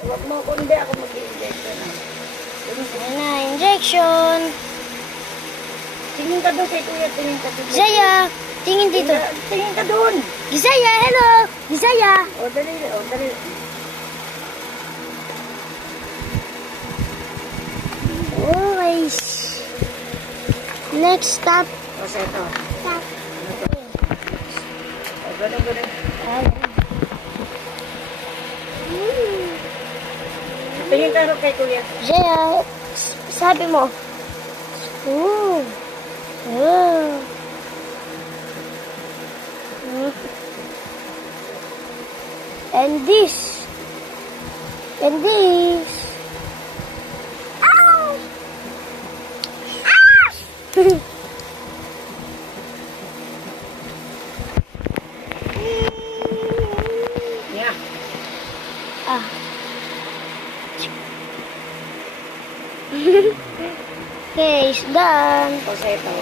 Huwag mo kung hindi ako mag-injection. Ayan na, injection. Tingin ka doon kay Kuya, tingin ka doon. Gisaya, tingin dito. Tingin ka doon. Gisaya, hello. Gisaya. O, dali, o, dali. Okay. Next stop. O, sa ito. Stop. O, ganun, ganun. Tingin ka rin kay Kuya. Gisaya, sabi mo. Ooh. Oh. And this. And this. Ow! Ah! Yeah. Ah. Okay, it's done. O, sa ito.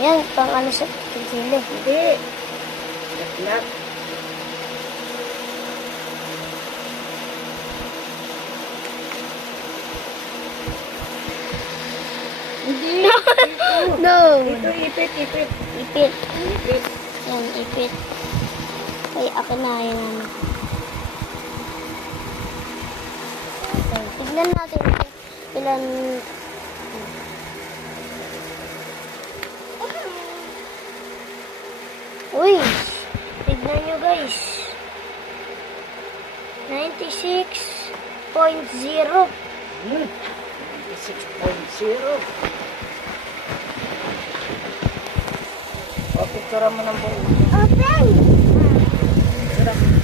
Yan, pang ano sa kinsili. Hindi. Lahat. Hindi. No. Ito, ipit, ipit. Ipit. Ipit. Yan, ipit. Ay, akin na yan. Okay, tignan natin ilan. Uy, tignan nyo guys. 96.0. 6.0. O, picture mo ng buo. Open! Sarap.